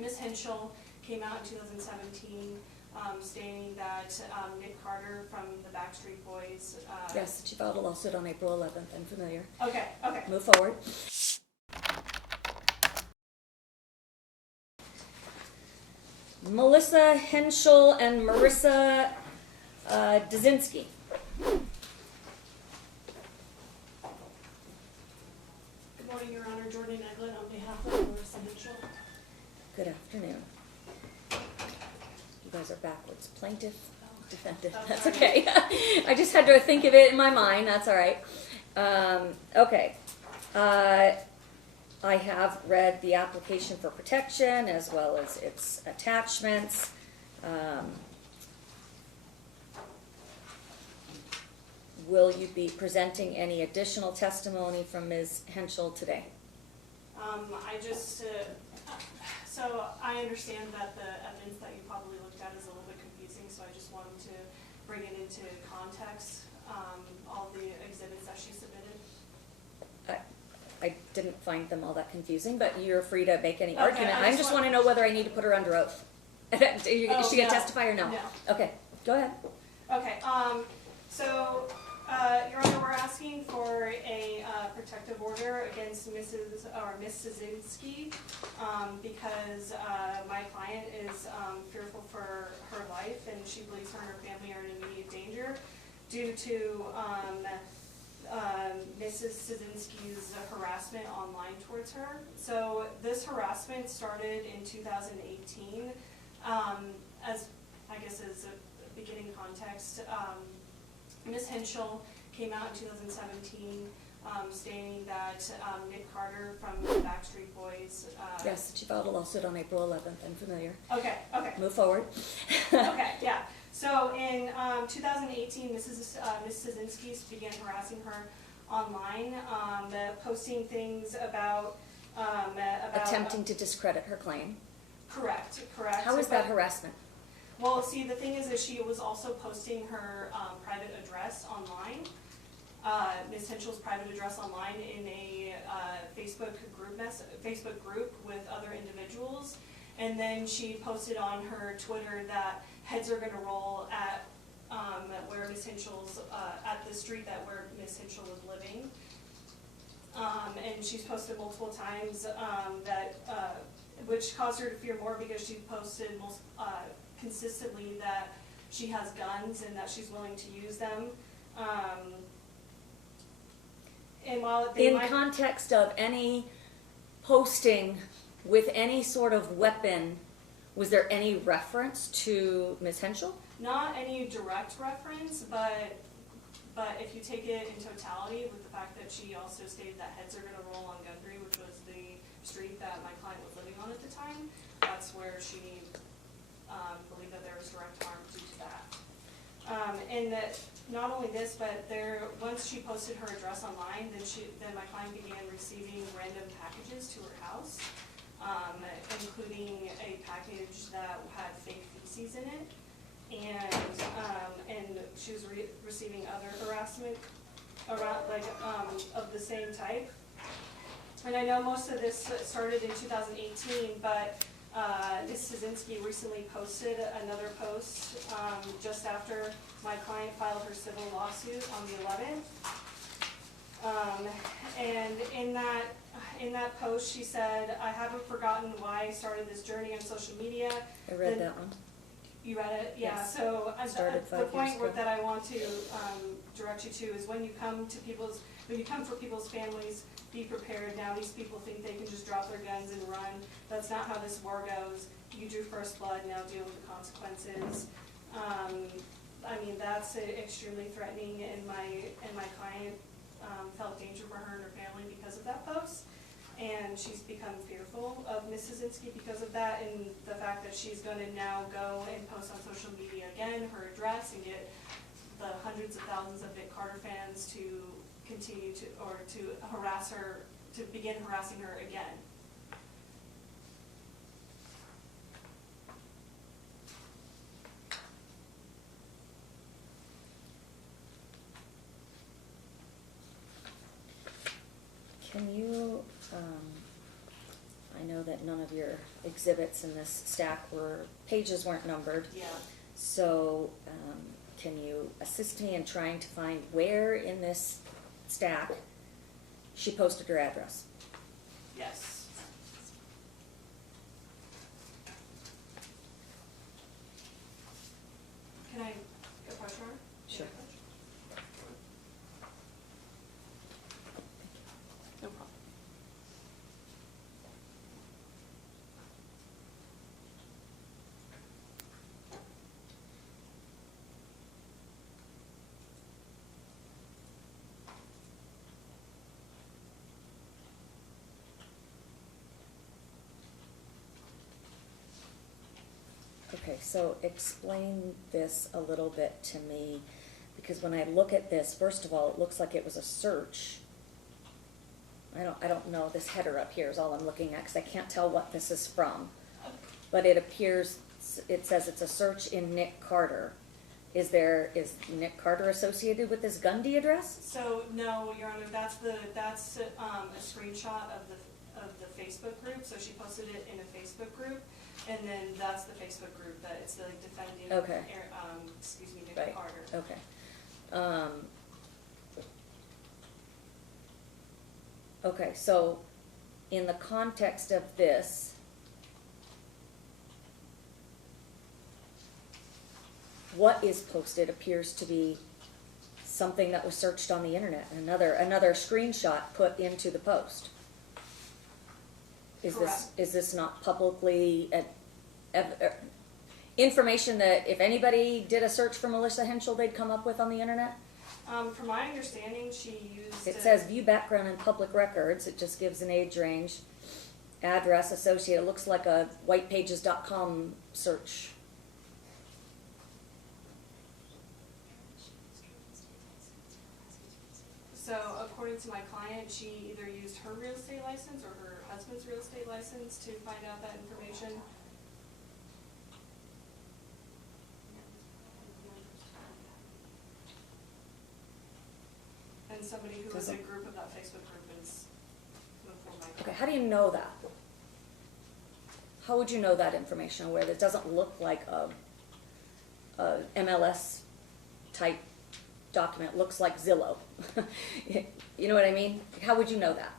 Ms. Henschel came out in 2017 stating that Nick Carter from the Backstreet Boys. Yes, she filed a lawsuit on April 11th. I'm familiar. Okay. Move forward. Melissa Henschel and Marissa Zdazinsky. Good morning, Your Honor. Jordan Eglet on behalf of Marissa Henschel. Good afternoon. You guys are backwards. Plaintiff, defendant. Oh, That's sorry. okay. I just had to think of it in my mind. That's all right. Okay. I have read the application for protection as well as its attachments. Will you be presenting any additional testimony from Ms. Henschel today? So I understand that the evidence that you probably looked at is a little bit confusing, so I just wanted to bring it into context, all the exhibits that she submitted. I didn't find them all that confusing, but you're free to make any Okay, argument. I just want to know whether I need to put her under oath. Is she going to testify or no? No. Okay, go ahead. Okay, Your Honor, we're asking for a protective order against Miss Zdazinsky because my client is fearful for her life, and she believes her and her family are in immediate danger due to Mrs. Zdazinsky's harassment online towards her. So this harassment started in 2018. As a beginning context, Ms. Henschel came out in 2017 stating that Nick Carter from the Backstreet Boys. Yes, she filed a lawsuit on April 11th. I'm familiar. Okay. Move forward. Okay, yeah. So in 2018, Ms. Zdazinsky began harassing her online, posting things about Attempting to discredit her claim. Correct. How is that harassment? Well, see, the thing is that she was also posting her private address online, Ms. Henschel's private address online in a Facebook group with other individuals, and then she posted on her Twitter that heads are going to roll at where Ms. Henschel's at the street where Ms. Henschel was living, and she's posted multiple times which caused her to fear more because she posted consistently that she has guns and that she's willing to use them. And while In context of any posting with any sort of weapon, was there any reference to Ms. Henschel? Not any direct reference, but if you take it in totality with the fact that she also stated that heads are going to roll on Gundry, which was the street that my client was living on at the time, that's where she believed that there was direct harm due to that. And that not only this, but once she posted her address online, then my client began receiving random packages to her house, including a package that had fake feces in it, and she was receiving other harassment around of the same type. And I know most of this started in 2018, but Ms. Zdazinsky recently posted another post just after my client filed her civil lawsuit on the 11th. And in that post, she said, "I haven't forgotten why I started this journey on social media." I read that one. You read it? Yeah. Yes. So Started 5 the point years ago. that I want to direct you to is when you come for people's families, be prepared. Now these people think they can just drop their guns and run. That's not how this war goes. You drew first blood, now deal with the consequences. That's extremely threatening, and my client felt danger for her and her family because of that post. And she's become fearful of Ms. Zdazinsky because of that, and the fact that she's going to now go and post on social media again her address and get the hundreds of thousands of Nick Carter fans to continue to harass her, to begin harassing her again. Can you, I know that none of your exhibits in this stack pages weren't numbered. Yeah. So, can you assist me in trying to find where in this stack she posted her address? Yes. Can I approach her? Sure. No problem. Okay, so explain this a little bit to me, because when I look at this, first of all, it looks like it was a search. I don't know, this header up here is all I'm looking at, because I can't tell what this is from. But it appears, it says it's a search in Nick Carter. Is Nick Carter associated with this Gundy address? So, no, Your Honor, that's a screenshot of the Facebook group. So she posted it in a Facebook group, and then that's the Facebook group that it's the defendant. Okay. Nick Right. Carter. Okay. Okay, so in the context of this, what is posted appears to be something that was searched on the internet, another screenshot put into the post. Correct. Is this not publicly information that if anybody did a search for Melissa Henschel, they'd come up with on the internet? From my understanding, she used. It says view background in public records. It just gives an age range, address associated. It looks like a whitepages.com search. So according to my client, she either used her real estate license or her husband's real estate license to find out that information. And somebody who was in a group of that Facebook group is before my client. Okay, how do you know that? How would you know that information where it doesn't look like a MLS type document? It looks like Zillow. You know what I mean? How would you know that?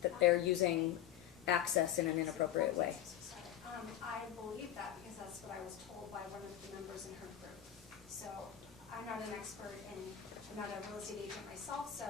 That they're using access in an inappropriate way? I believe that because that's what I was told by one of the members in her group. So I'm not an expert and I'm not a real estate agent myself, so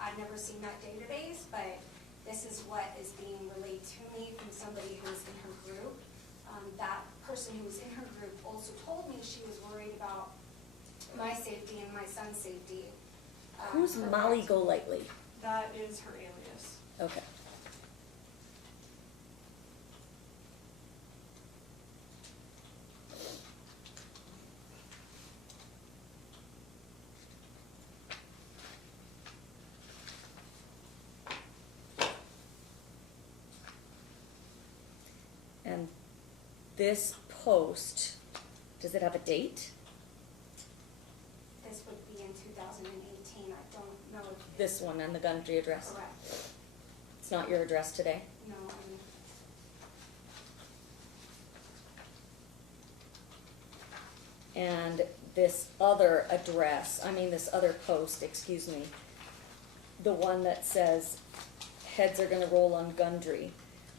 I've never seen that database, but this is what is being relayed to me from somebody who was in her group. That person who was in her group also told me she was worried about my safety and my son's safety. Who's Molly Golightly? That is her alias. Okay. And this post, does it have a date? This would be in 2018. I don't know if This one and the Gundry address? correct. It's not your address today? No, And this other address, this other post, excuse me, the one that says heads are gonna roll on Gundry,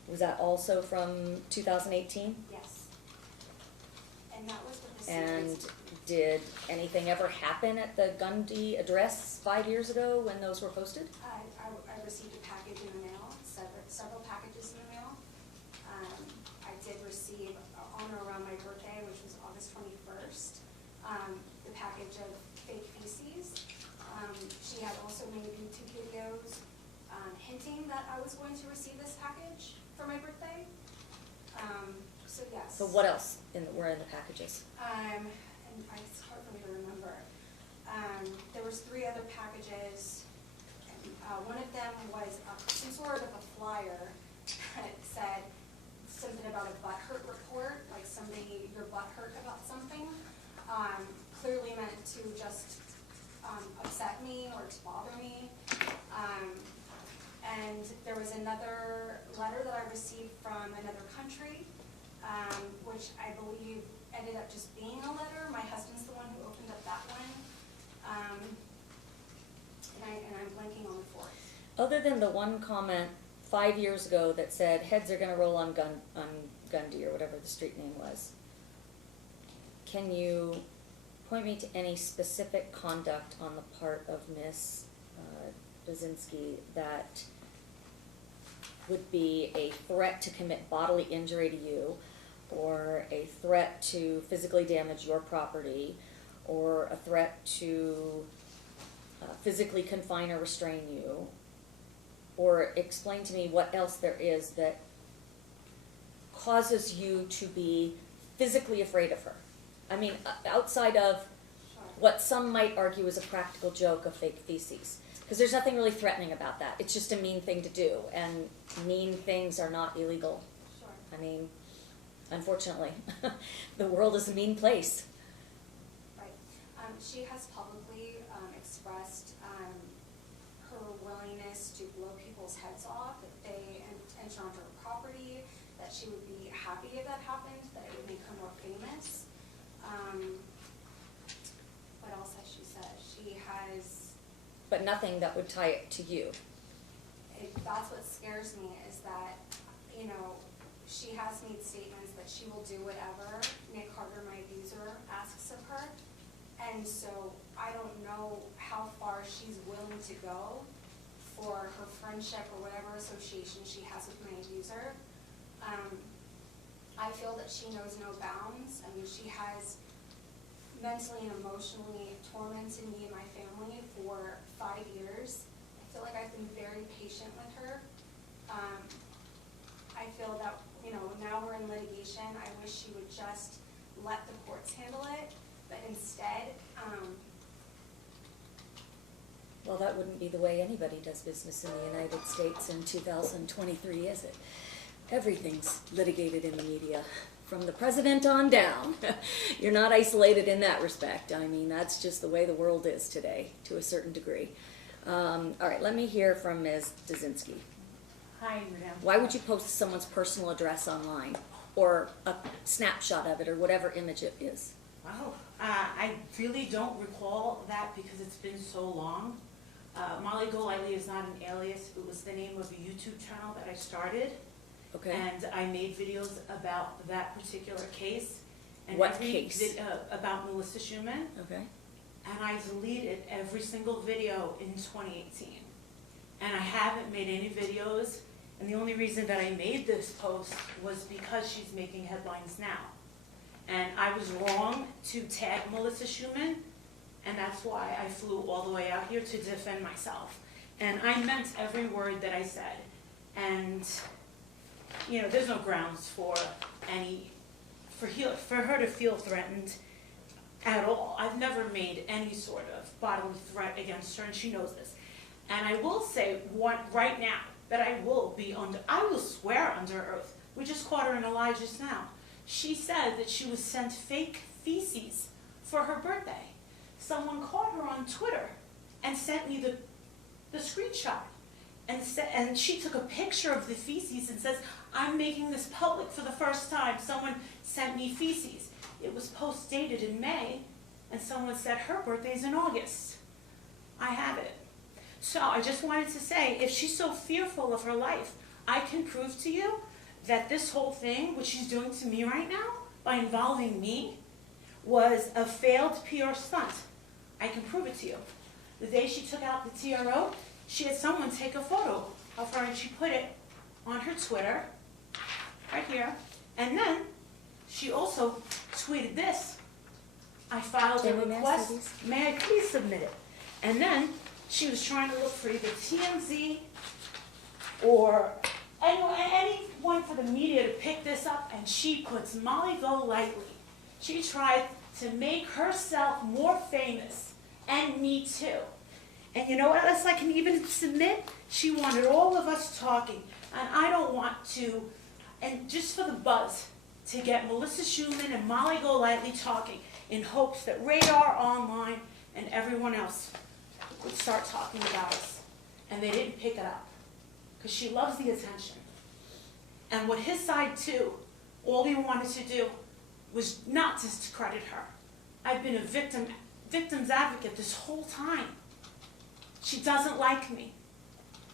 was that also from 2018? yes. And that was with the And series. did anything ever happen at the Gundy address 5 years ago when those were posted? I received a package in the mail, several packages in the mail. I did receive, on or around my birthday, which was August 21st, the package of fake feces. She had also made YouTube videos hinting that I was going to receive this package for my birthday. So yes. So what else were in the packages? And it's hard for me to remember. There was 3 other packages. One of them was some sort of a flyer that said something about a butthurt report, like your butt hurt about something. Clearly meant to just upset me or to bother me. And there was another letter that I received from another country, which I believe ended up just being a letter. My husband's the one who opened up that one. And I'm blanking on the fourth. Other than the one comment 5 years ago that said heads are going to roll on Gundy or whatever the street name was, can you point me to any specific conduct on the part of Ms. Zdazinsky that would be a threat to commit bodily injury to you, or a threat to physically damage your property, or a threat to physically confine or restrain you, or explain to me what else there is that causes you to be physically afraid of her? I mean, outside of Sure. what some might argue is a practical joke of fake feces. Because there's nothing really threatening about that. It's just a mean thing to do, and mean things are not illegal. Sure. I mean, unfortunately, the world is a mean place. Right. She has publicly expressed her willingness to blow people's heads off if they enter onto her property, that she would be happy if that happened, that it would make her more famous. What else has she said? She has, But nothing that would tie it to you. that's what scares me, is that, you know, she has made statements that she will do whatever Nick Carter, my abuser, asks of her. And so I don't know how far she's willing to go for her friendship or whatever association she has with my abuser. I feel that she knows no bounds. I mean, she has mentally and emotionally tormented me and my family for 5 years. I feel like I've been very patient with her. I feel that, you know, now we're in litigation. I wish she would just let the courts handle it, but instead, Well, that wouldn't be the way anybody does business in the United States in 2023, is it? Everything's litigated in the media, from the president on down. You're not isolated in that respect. I mean, that's just the way the world is today, to a certain degree. All right, let me hear from Ms. Zdazinsky. Hi, Madam. Why would you post someone's personal address online, or a snapshot of it, or whatever image it is? Wow. I really don't recall that because it's been so long. Molly Golightly is not an alias. It was the name of a YouTube channel that I started. Okay. And I made videos about that particular case. And What case? About Melissa Schuman. Okay. And I deleted every single video in 2018. And I haven't made any videos. And the only reason that I made this post was because she's making headlines now. And I was wrong to tag Melissa Schuman, and that's why I flew all the way out here to defend myself. And I meant every word that I said. And, you know, there's no grounds for her to feel threatened at all. I've never made any sort of bodily threat against her, and she knows this. And I will say right now that I will swear under oath. We just caught her in a lie just now. She said that she was sent fake feces for her birthday. Someone caught her on Twitter and sent me the screenshot. And she took a picture of the feces and says, I'm making this public for the first time. Someone sent me feces. It was post-dated in May, and someone said her birthday's in August. I have it. So I just wanted to say, if she's so fearful of her life, I can prove to you that this whole thing, which she's doing to me right now, by involving me, was a failed PR stunt. I can prove it to you. The day she took out the TRO, she had someone take a photo of her and she put it on her Twitter, right here. And then she also tweeted this. I filed a request. May I please submit it? And then she was trying to look for either TMZ or anyone for the media to pick this up, and she puts Molly Golightly. She tried to make herself more famous, and me too. And you know what else I can even submit? She wanted all of us talking, and I don't want to, and just for the buzz, to get Melissa Schuman and Molly Golightly talking in hopes that Radar Online and everyone else would start talking about us. And they didn't pick it up. because she loves the attention. And what his side too, all he wanted to do was not discredit her. I've been a victim's advocate this whole time. She doesn't like me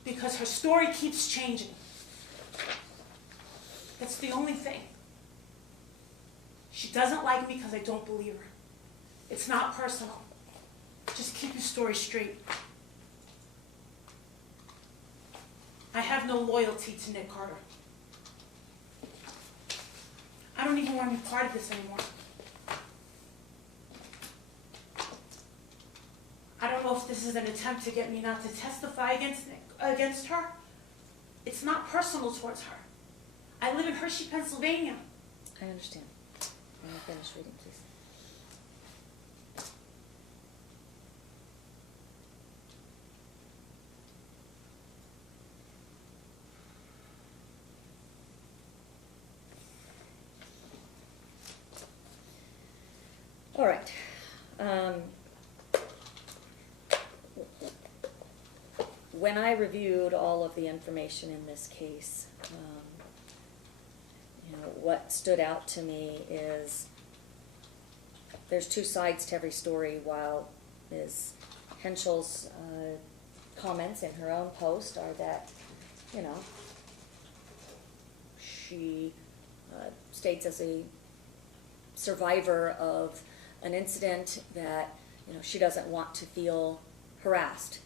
because her story keeps changing. That's the only thing. She doesn't like me because I don't believe her. It's not personal. Just keep your story straight. I have no loyalty to Nick Carter. I don't even want to be part of this anymore. I don't know if this is an attempt to get me not to testify against her. It's not personal towards her. I live in Hershey, Pennsylvania. I understand. Let me finish reading, please. All right. When I reviewed all of the information in this case, what stood out to me is there's two sides to every story. While Ms. Henschel's comments in her own post are that, she states as a survivor of an incident that, she doesn't want to feel harassed.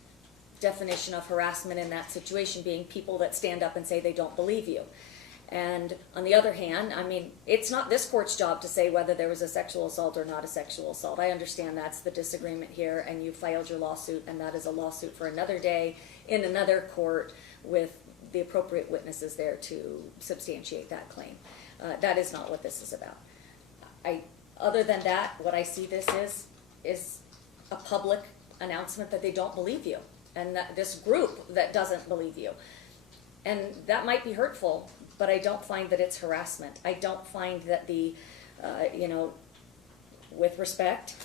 Definition of harassment in that situation being people that stand up and say they don't believe you. And on the other hand, it's not this court's job to say whether there was a sexual assault or not a sexual assault. I understand that's the disagreement here, and you filed your lawsuit, and that is a lawsuit for another day in another court with the appropriate witnesses there to substantiate that claim. That is not what this is about. Other than that, what I see this is a public announcement that they don't believe you, and that this group that doesn't believe you. And that might be hurtful, but I don't find that it's harassment. I don't find that with respect,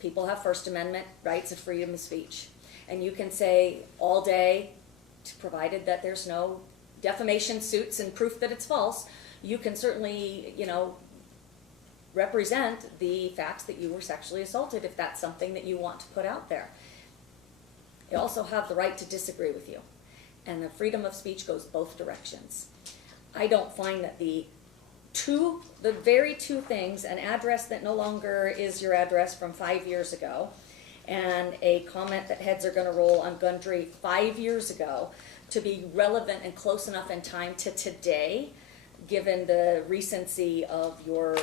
people have First Amendment rights of freedom of speech. And you can say all day, provided that there's no defamation suits and proof that it's false, you can certainly, represent the facts that you were sexually assaulted if that's something that you want to put out there. You also have the right to disagree with you. And the freedom of speech goes both directions. I don't find that the very two things, an address that no longer is your address from 5 years ago, and a comment that heads are going to roll on Gundry 5 years ago, to be relevant and close enough in time to today, given the recency of your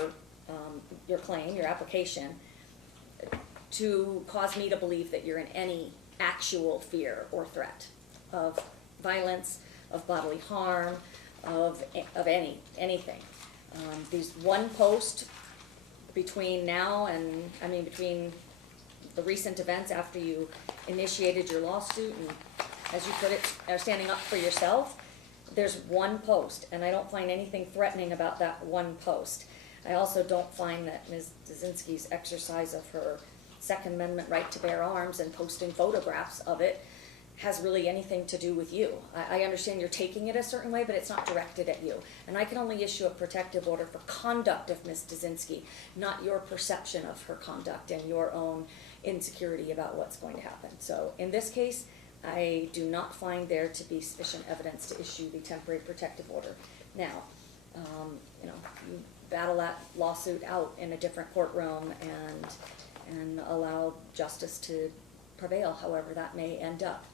claim, your application, to cause me to believe that you're in any actual fear or threat of violence, of bodily harm, of anything. These one post between now and, between the recent events after you initiated your lawsuit and, as you put it, are standing up for yourself, there's one post, and I don't find anything threatening about that one post. I also don't find that Ms. Zdazinsky's exercise of her Second Amendment right to bear arms and posting photographs of it has really anything to do with you. I understand you're taking it a certain way, but it's not directed at you. And I can only issue a protective order for conduct of Ms. Zdazinsky, not your perception of her conduct and your own insecurity about what's going to happen. So in this case, I do not find there to be sufficient evidence to issue the temporary protective order. Now, you battle that lawsuit out in a different courtroom and allow justice to prevail, however that may end up.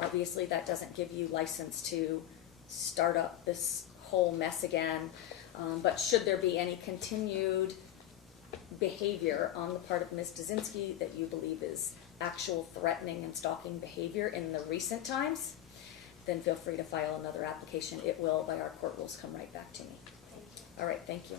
Obviously, that doesn't give you license to start up this whole mess again, but should there be any continued behavior on the part of Ms. Zdazinsky that you believe is actual threatening and stalking behavior in the recent times, then feel free to file another application. It will, by our court rules, come right back to me. Thank you. All right, thank you.